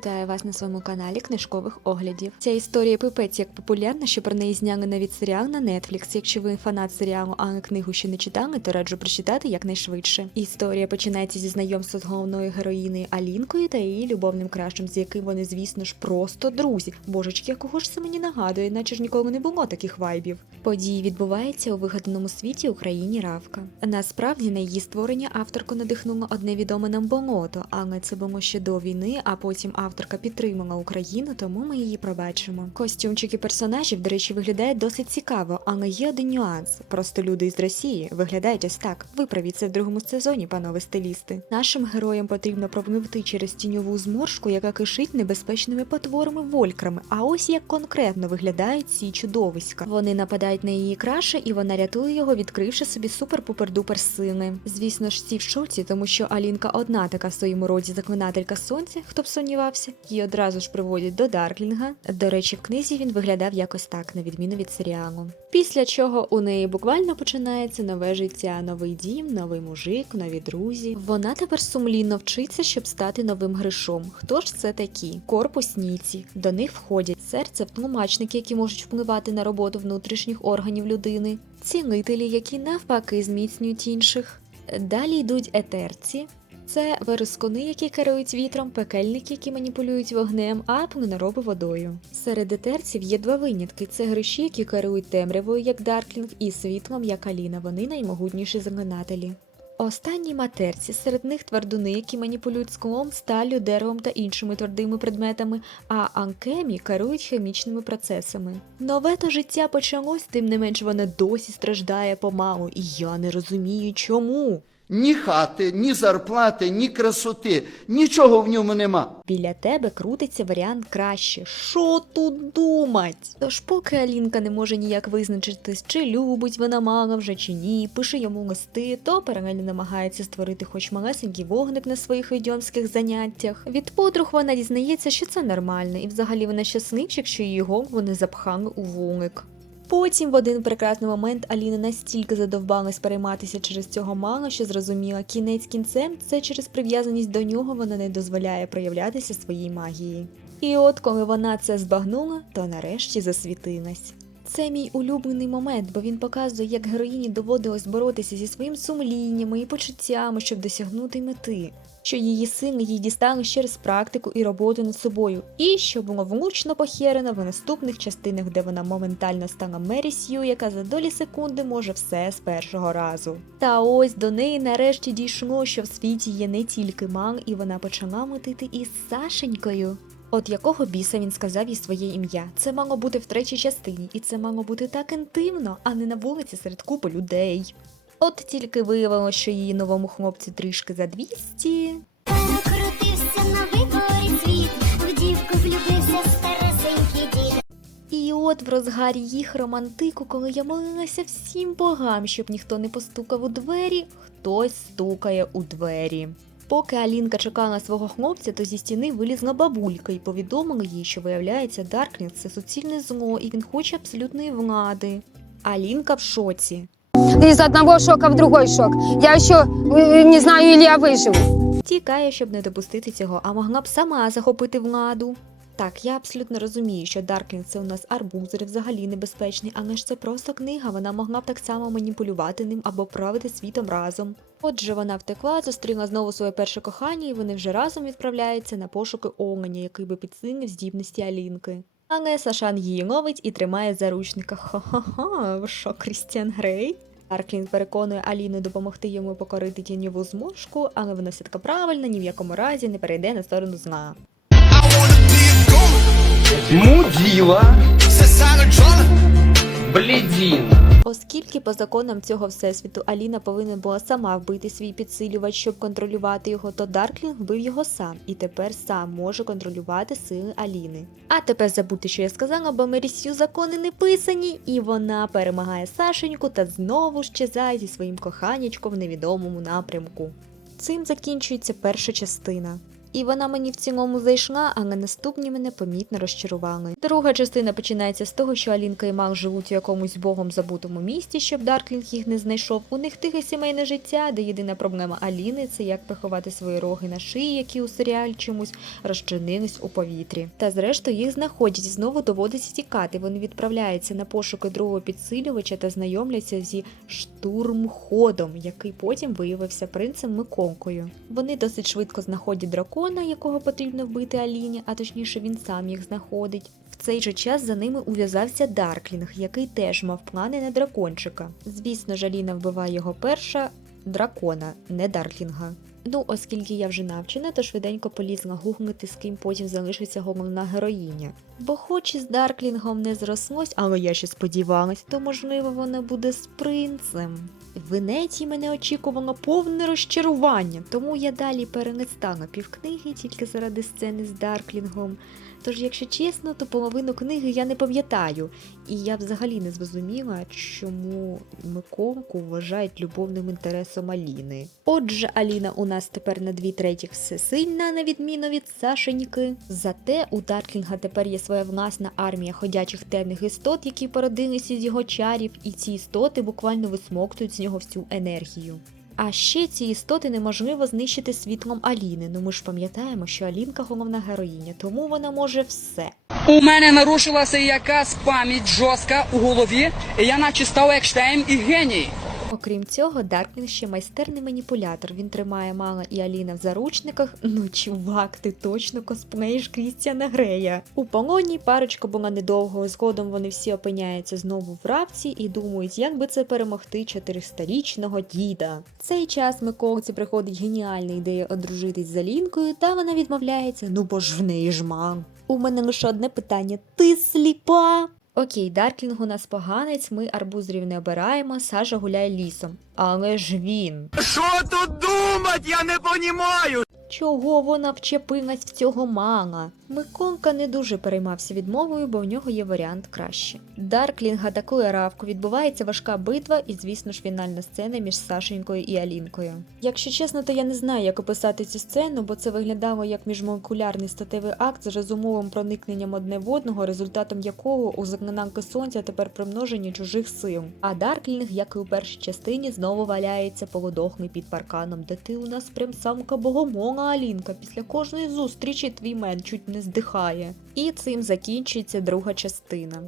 вітаю вас на своєму каналі книжкових оглядів. Ця історія пипець як популярна, що про неї зняли навіть серіал на Netflix. Якщо ви фанат серіалу, але книгу ще не читали, то раджу прочитати якнайшвидше. Історія починається зі знайомства з головною героїною Алінкою та її любовним кращем, з яким вони, звісно ж, просто друзі. Божечки, а кого ж це мені нагадує, наче ж ніколи не було таких вайбів. Події відбуваються у вигаданому світі Україні Равка. Насправді на її створення авторку надихнуло одне відоме нам болото, але це було ще до війни, а потім авторка підтримала Україну, тому ми її пробачимо. Костюмчики персонажів, до речі, виглядають досить цікаво, але є один нюанс. Просто люди із Росії виглядають ось так. Виправіть це в другому сезоні, панове стилісти. Нашим героям потрібно пропливти через тіньову зморшку, яка кишить небезпечними потворами волькрами. А ось як конкретно виглядають ці чудовиська. Вони нападають на її краше, і вона рятує його, відкривши собі супер-пупер-дупер сили. Звісно ж, всі в шоці, тому що Алінка одна така в своєму роді заклинателька сонця, хто б сумнівався, її одразу ж приводять до Дарклінга. До речі, в книзі він виглядав якось так, на відміну від серіалу. Після чого у неї буквально починається нове життя, новий дім, новий мужик, нові друзі. Вона тепер сумлінно вчиться, щоб стати новим гришом. Хто ж це такі? Корпусніці. До них входять серце, тлумачники, які можуть впливати на роботу внутрішніх органів людини, цінителі, які навпаки зміцнюють інших. Далі йдуть етерці. Це верескуни, які керують вітром, пекельники, які маніпулюють вогнем, а плинороби водою. Серед етерців є два винятки: це гриші, які керують темрявою, як Дарклінг, і світлом, як Аліна. Вони наймогутніші заклинателі. Останні матерці серед них твардуни, які маніпулюють склом, сталлю, деревом та іншими твердими предметами, а анкемі керують хімічними процесами. Нове то життя почалось, тим не менш вона досі страждає помалу, і я не розумію, чому. Ні хати, ні зарплати, ні красоти, нічого в ньому нема. Біля тебе крутиться варіант краще. Що тут думать? Тож, поки Алінка не може ніяк визначитись, чи любить вона мага вже чи ні, пише йому листи, то паралельно намагається створити хоч малесенький вогник на своїх відьомських заняттях. Від подруг вона дізнається, що це нормально, і взагалі вона щасливчик, що її голову не запхали у вулик. Потім в один прекрасний момент Аліна настільки задовбалась перейматися через цього мало, що зрозуміла, кінець кінцем це через прив'язаність до нього вона не дозволяє проявлятися своїй магії. І от коли вона це збагнула, то нарешті засвітилась. Це мій улюблений момент, бо він показує, як героїні доводилось боротися зі своїм сумліннями і почуттями, щоб досягнути мети, що її сили їй дістали через практику і роботу над собою, і що було влучно похерено в наступних частинах, де вона моментально стала Мері Сью, яка за долі секунди може все з першого разу. Та ось до неї нарешті дійшло, що в світі є не тільки маг, і вона почала мутити із Сашенькою. От якого біса він сказав їй своє ім'я? Це мало бути в третій частині, і це мало бути так інтимно, а не на вулиці серед купи людей. От тільки виявилося, що її новому хлопцю трішки за 200. Крутився на виборі світ, в дівку влюбився старесенький дід. І от в розгарі їх романтику, коли я молилася всім богам, щоб ніхто не постукав у двері, хтось стукає у двері. Поки Алінка чекала свого хлопця, то зі стіни вилізла бабулька і повідомила їй, що виявляється, Дарклінг це суцільне зло, і він хоче абсолютної влади. Алінка в шоці. Із одного шока в другой шок. Я еще э, не знаю, ілія я выживу. Тікає, щоб не допустити цього, а могла б сама захопити владу. Так, я абсолютно розумію, що Дарклінг це у нас арбузер, взагалі небезпечний, але ж це просто книга, вона могла б так само маніпулювати ним або правити світом разом. Отже, вона втекла, зустріла знову своє перше кохання, і вони вже разом відправляються на пошуки Оленя, який би підсилив здібності Алінки. Але Сашан її ловить і тримає в заручниках. Ха-ха-ха, ви що, Крістіан Грей? Арклін переконує Аліну допомогти йому покорити тіньову зморшку, але вона все таки правильно ні в якому разі не перейде на сторону зла. Мудила. Бледина. Оскільки по законам цього всесвіту Аліна повинна була сама вбити свій підсилювач, щоб контролювати його, то Дарклінг вбив його сам і тепер сам може контролювати сили Аліни. А тепер забудьте, що я сказала, бо Мерісю закони не писані, і вона перемагає Сашеньку та знову щезає зі своїм коханячком в невідомому напрямку. Цим закінчується перша частина. І вона мені в цілому зайшла, але наступні мене помітно розчарували. Друга частина починається з того, що Алінка і Мак живуть у якомусь богом забутому місті, щоб Дарклінг їх не знайшов. У них тихе сімейне життя, де єдина проблема Аліни це як приховати свої роги на шиї, які у серіалі чомусь розчинились у повітрі. Та зрештою їх знаходять знову доводиться тікати. Вони відправляються на пошуки другого підсилювача та знайомляться зі штурмходом, який потім виявився принцем Миколкою. Вони досить швидко знаходять дракона, якого потрібно вбити Аліні, а точніше він сам їх знаходить. В цей же час за ними ув'язався Дарклінг, який теж мав плани на дракончика. Звісно ж, Аліна вбиває його перша дракона, не Дарклінга. Ну, оскільки я вже навчена, то швиденько полізла гуглити, з ким потім залишиться головна героїня. Бо хоч із Дарклінгом не зрослось, але я ще сподівалась, то можливо вона буде з принцем. В Венеції мене очікувало повне розчарування, тому я далі перелистала півкниги тільки заради сцени з Дарклінгом. Тож, якщо чесно, то половину книги я не пам'ятаю, і я взагалі не зрозуміла, чому Миколку вважають любовним інтересом Аліни. Отже, Аліна у нас тепер на дві третіх всесильна, на відміну від Сашеньки. Зате у Дарклінга тепер є своя власна армія ходячих темних істот, які породилися з його чарів, і ці істоти буквально висмоктують з нього всю енергію. А ще ці істоти неможливо знищити світлом Аліни. Ну ми ж пам'ятаємо, що Алінка головна героїня, тому вона може все. У мене нарушилася якась пам'ять жорстка у голові, і я наче став як Штейн і геній. Окрім цього, Дарклінг ще майстерний маніпулятор. Він тримає Мала і Аліна в заручниках. Ну, чувак, ти точно косплеїш Крістіана Грея. У полоні парочка була недовго. Згодом вони всі опиняються знову в равці і думають, як би це перемогти 400-річного діда. В цей час Миколці приходить геніальна ідея одружитись з Алінкою, та вона відмовляється. Ну бо ж в неї ж мам. У мене лише одне питання: ти сліпа? Окей, Дарклінг у нас поганець, ми арбузрів не обираємо, Сажа гуляє лісом. Але ж він. Що тут думать, я не понімаю? Чого вона вчепилась в цього мала? Миколка не дуже переймався відмовою, бо в нього є варіант краще. Дарклінг атакує равку, відбувається важка битва і, звісно ж, фінальна сцена між Сашенькою і Алінкою. Якщо чесно, то я не знаю, як описати цю сцену, бо це виглядало як міжмолекулярний статевий акт з розумовим проникненням одне в одного, результатом якого у заклинанки сонця тепер примноження чужих сил. А Дарклінг, як і у першій частині, знову валяється полудохлий під парканом, де ти у нас прям самка богомола Алінка. Після кожної зустрічі твій мен чуть не здихає. І цим закінчується друга частина.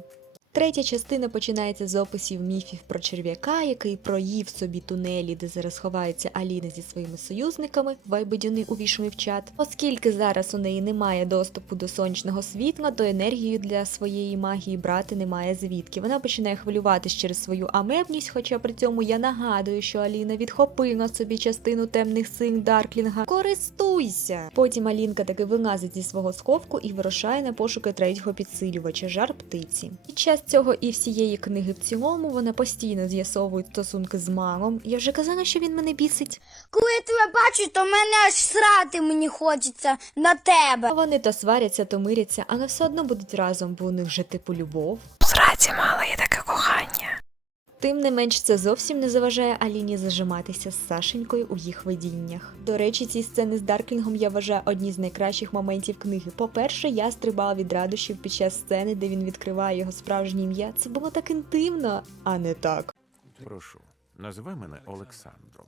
Третя частина починається з описів міфів про черв'яка, який проїв собі тунелі, де зараз ховається Аліна зі своїми союзниками. Вайбедюни в чат. Оскільки зараз у неї немає доступу до сонячного світла, то енергію для своєї магії брати немає звідки. Вона починає хвилюватись через свою амебність, хоча при цьому я нагадую, що Аліна відхопила собі частину темних сил Дарклінга. Користуйся! Потім Алінка таки вилазить зі свого сховку і вирушає на пошуки третього підсилювача жар птиці. Під час цього і всієї книги в цілому вона постійно з'ясовує стосунки з мамом. Я вже казала, що він мене бісить. Коли я тебе бачу, то мене аж срати мені хочеться на тебе. Вони то сваряться, то миряться, але все одно будуть разом, бо у них вже типу любов. Сраці мала є таке кохання. Тим не менш, це зовсім не заважає Аліні зажиматися з Сашенькою у їх видіннях. До речі, ці сцени з Дарклінгом я вважаю одні з найкращих моментів книги. По-перше, я стрибала від радощів під час сцени, де він відкриває його справжнє ім'я. Це було так інтимно, а не так. Прошу, називай мене Олександром.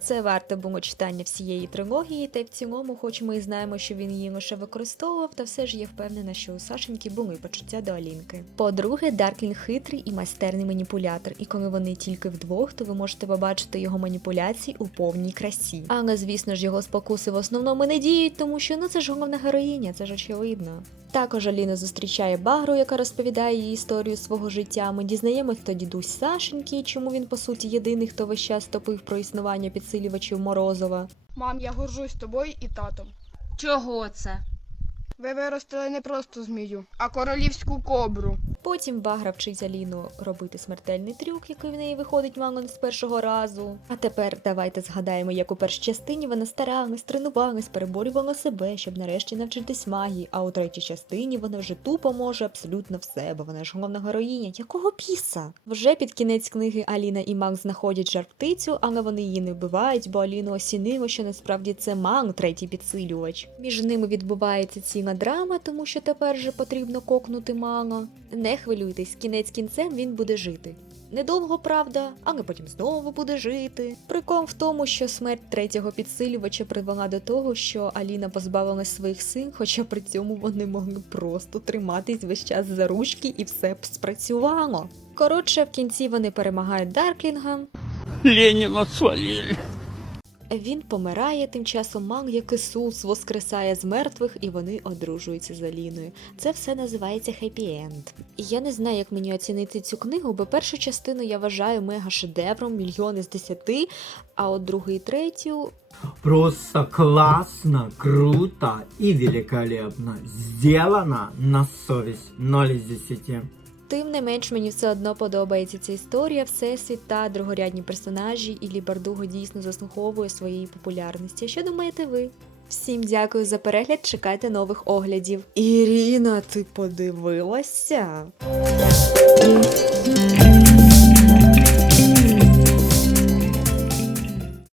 Це варте було читання всієї трилогії, та й в цілому, хоч ми і знаємо, що він її лише використовував, та все ж я впевнена, що у Сашеньки були почуття до Алінки. По-друге, Дарклінг хитрий і майстерний маніпулятор, і коли вони тільки вдвох, то ви можете побачити його маніпуляції у повній красі. Але звісно ж, його спокуси в основному не діють, тому що ну це ж головна героїня, це ж очевидно. Також Аліна зустрічає Багру, яка розповідає їй історію свого життя. Ми дізнаємось, хто дідусь Сашеньки, чому він по суті єдиний, хто весь час топив про існування підсилювачів Морозова. Мам, я горжусь тобою і татом. Чого це? Ви виростили не просто змію, а королівську кобру. Потім Багра вчить Аліну робити смертельний трюк, який в неї виходить мало з першого разу. А тепер давайте згадаємо, як у першій частині вона старалась, тренувалась, переборювала себе, щоб нарешті навчитись магії. А у третій частині вона вже тупо може абсолютно все, бо вона ж головна героїня. Якого піса? Вже під кінець книги Аліна і Мак знаходять жар птицю, але вони її не вбивають, бо Аліну осінило, що насправді це Мак, третій підсилювач. Між ними відбувається ціла драма, тому що тепер же потрібно кокнути мало. Не хвилюйтесь, кінець кінцем він буде жити. Недовго, правда, але потім знову буде жити. Прикол в тому, що смерть третього підсилювача привела до того, що Аліна позбавилась своїх сил, хоча при цьому вони могли просто триматись весь час за ручки і все б спрацювало. Коротше, в кінці вони перемагають Дарклінга. Леніна свалили. Він помирає, тим часом маг, як Ісус, воскресає з мертвих, і вони одружуються з Аліною. Це все називається хеппі-енд. Я не знаю, як мені оцінити цю книгу, бо першу частину я вважаю мега шедевром, мільйони з десяти, а от другу і третю Просто классно, круто и великолепно. Сделано на совесть 0 из 10. Тим не менш, мені все одно подобається ця історія, всесвіт та другорядні персонажі, і Лібардуго дійсно заслуговує своєї популярності. Що думаєте ви? Всім дякую за перегляд, чекайте нових оглядів. Іріна, ти подивилася?